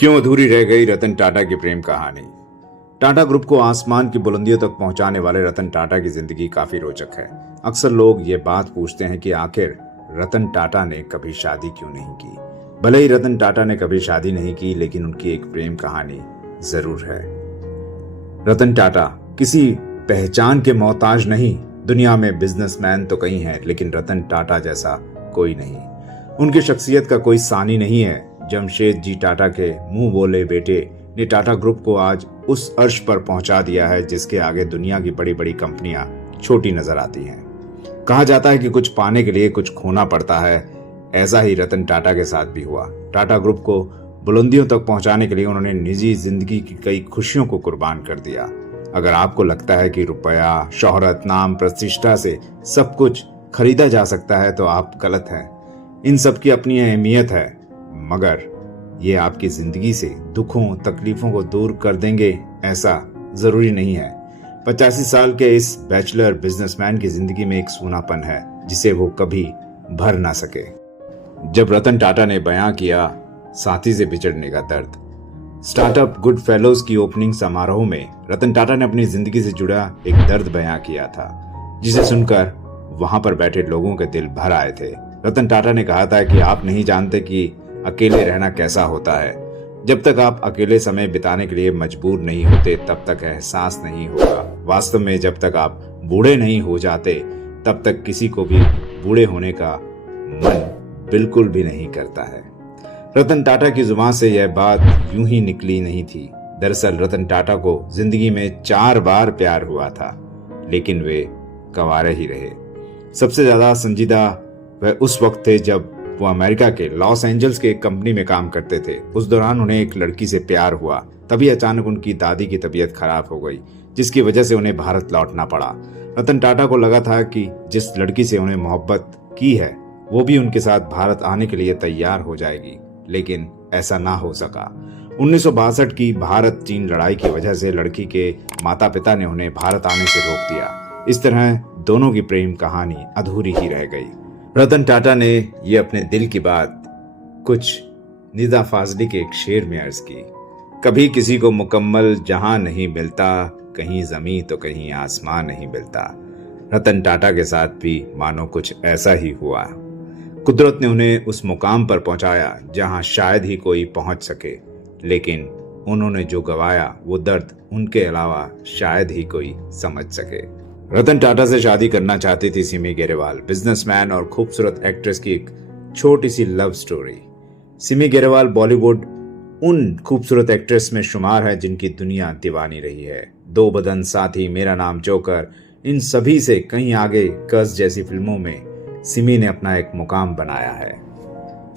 क्यों अधूरी रह गई रतन टाटा की प्रेम कहानी। टाटा ग्रुप को आसमान की बुलंदियों तक पहुंचाने वाले रतन टाटा की जिंदगी काफी रोचक है। अक्सर लोग ये बात पूछते हैं कि आखिर रतन टाटा ने कभी शादी क्यों नहीं की। भले ही रतन टाटा ने कभी शादी नहीं की, लेकिन उनकी एक प्रेम कहानी जरूर है। रतन टाटा किसी पहचान के मोहताज नहीं। दुनिया में बिजनेसमैन तो कई हैं, लेकिन रतन टाटा जैसा कोई नहीं। उनकी शख्सियत का कोई सानी नहीं है। जमशेद जी टाटा के मुंह बोले बेटे ने टाटा ग्रुप को आज उस अर्श पर पहुंचा दिया है जिसके आगे दुनिया की बड़ी बड़ी कंपनियां छोटी नजर आती हैं। कहा जाता है कि कुछ पाने के लिए कुछ खोना पड़ता है। ऐसा ही रतन टाटा के साथ भी हुआ। टाटा ग्रुप को बुलंदियों तक पहुंचाने के लिए उन्होंने निजी जिंदगी की कई खुशियों को कुर्बान कर दिया। अगर आपको लगता है कि रुपया, शोहरत, नाम, प्रतिष्ठा से सब कुछ खरीदा जा सकता है तो आप गलत हैं। इन सब की अपनी अहमियत है, मगर ये आपकी जिंदगी से दुखों, तकलीफों को दूर कर देंगे ऐसा जरूरी नहीं है। 85 साल के इस बैचलर बिजनेसमैन की जिंदगी में एक सूनापन है जिसे वो कभी भर ना सके। जब रतन टाटा ने बयां किया साथी से बिछड़ने का दर्द, स्टार्टअप गुड फेलोज की ओपनिंग समारोह में रतन टाटा ने अपनी जिंदगी से जुड़ा एक दर्द बयां किया था, जिसे सुनकर वहां पर बैठे लोगों के दिल भर आए थे। रतन टाटा ने कहा था कि आप नहीं जानते कि अकेले रहना कैसा होता है। जब तक आप अकेले समय बिताने के लिए मजबूर नहीं होते तब तक एहसास नहीं होगा। वास्तव में जब तक आप बूढ़े नहीं हो जाते तब तक किसी को भी बूढ़े होने का मन बिल्कुल भी नहीं करता है। रतन टाटा की जुबान से यह बात यूं ही निकली नहीं थी। दरअसल रतन टाटा को जिंदगी में 4 बार प्यार हुआ था, लेकिन वे कंवारे ही रहे। सबसे ज्यादा संजीदा वह उस वक्त थे जब वो अमेरिका के लॉस एंजल्स के एक कंपनी में काम करते थे। उस दौरान उन्हें एक लड़की से प्यार हुआ। तभी अचानक उनकी दादी की तबीयत खराब हो गई, जिसकी वजह से उन्हें भारत लौटना पड़ा। रतन टाटा को लगा था कि जिस लड़की से उन्हें मोहब्बत की है वो भी उनके साथ भारत आने के लिए तैयार हो जाएगी, लेकिन ऐसा ना हो सका। 1962 की भारत चीन लड़ाई की वजह से लड़की के माता पिता ने उन्हें भारत आने से रोक दिया। इस तरह दोनों की प्रेम कहानी अधूरी ही रह गई। रतन टाटा ने ये अपने दिल की बात कुछ निदा फाजली के एक शेर में अर्ज की। कभी किसी को मुकम्मल जहां नहीं मिलता, कहीं जमीन तो कहीं आसमान नहीं मिलता। रतन टाटा के साथ भी मानो कुछ ऐसा ही हुआ। कुदरत ने उन्हें उस मुकाम पर पहुंचाया जहां शायद ही कोई पहुंच सके, लेकिन उन्होंने जो गवाया वो दर्द उनके अलावा शायद ही कोई समझ सके। रतन टाटा से शादी करना चाहती थी सिमी गेरेवाल। बिजनेसमैन और खूबसूरत एक्ट्रेस की एक छोटी सी लव स्टोरी। सिमी गेरेवाल बॉलीवुड उन खूबसूरत एक्ट्रेस में शुमार है जिनकी दुनिया दीवानी रही है। 2 बदन, साथी, मेरा नाम जोकर, इन सभी से कहीं आगे कर्ज जैसी फिल्मों में सिमी ने अपना एक मुकाम बनाया है।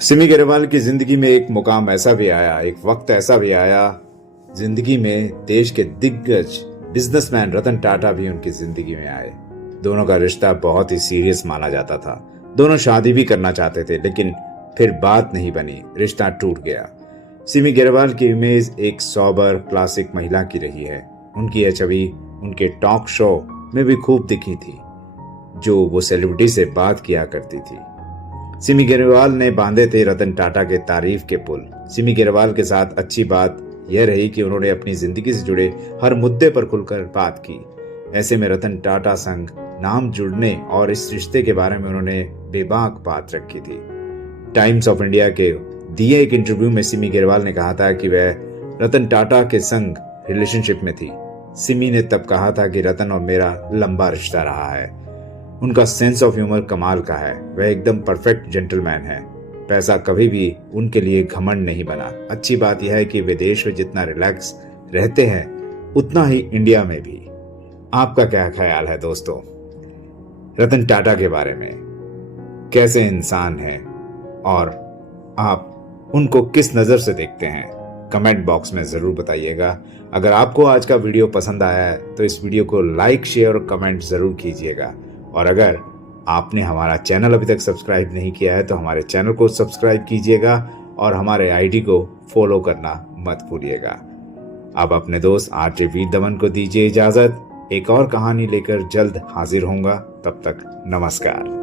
सिमी गेरेवाल की जिंदगी में एक मुकाम ऐसा भी आया, एक वक्त ऐसा भी आया जिंदगी में देश के दिग्गज बिजनेसमैन रतन टाटा भी उनकी जिंदगी में आए। दोनों का रिश्ता बहुत ही सीरियस माना जाता था। दोनों शादी भी करना चाहते थे, लेकिन फिर बात नहीं बनी, रिश्ता टूट गया। सिमी गेरेवाल की इमेज एक सोबर क्लासिक महिला की रही है। उनकी यह छवि उनके टॉक शो में भी खूब दिखी थी, जो वो सेलिब्रिटी से बात किया करती थी। सिमी गेरेवाल ने बांधे थे रतन टाटा के तारीफ के पुल। सिमी गेरेवाल के साथ अच्छी बात यह रही कि उन्होंने अपनी जिंदगी से जुड़े हर मुद्दे पर खुलकर बात की। ऐसे में रतन टाटा संग नाम जुड़ने और इस रिश्ते के बारे में उन्होंने बेबाक बात रखी थी। टाइम्स ऑफ इंडिया के दिए एक इंटरव्यू में सिमी गेरेवाल ने कहा था कि वह रतन टाटा के संग रिलेशनशिप में थी। सिमी ने तब कहा था कि रतन और मेरा लंबा रिश्ता रहा है। उनका सेंस ऑफ ह्यूमर कमाल का है। वह एकदम परफेक्ट जेंटलमैन है। पैसा कभी भी उनके लिए घमंड नहीं बना। अच्छी बात यह है कि विदेश में जितना रिलैक्स रहते हैं उतना ही इंडिया में भी। आपका क्या ख्याल है दोस्तों रतन टाटा के बारे में? कैसे इंसान हैं और आप उनको किस नजर से देखते हैं? कमेंट बॉक्स में जरूर बताइएगा। अगर आपको आज का वीडियो पसंद आया है तो इस वीडियो को लाइक, शेयर और कमेंट जरूर कीजिएगा। और अगर आपने हमारा चैनल अभी तक सब्सक्राइब नहीं किया है तो हमारे चैनल को सब्सक्राइब कीजिएगा और हमारे आईडी को फॉलो करना मत भूलिएगा। अब अपने दोस्त आरजे वीर दमन को दीजिए इजाजत। एक और कहानी लेकर जल्द हाजिर होऊंगा। तब तक नमस्कार।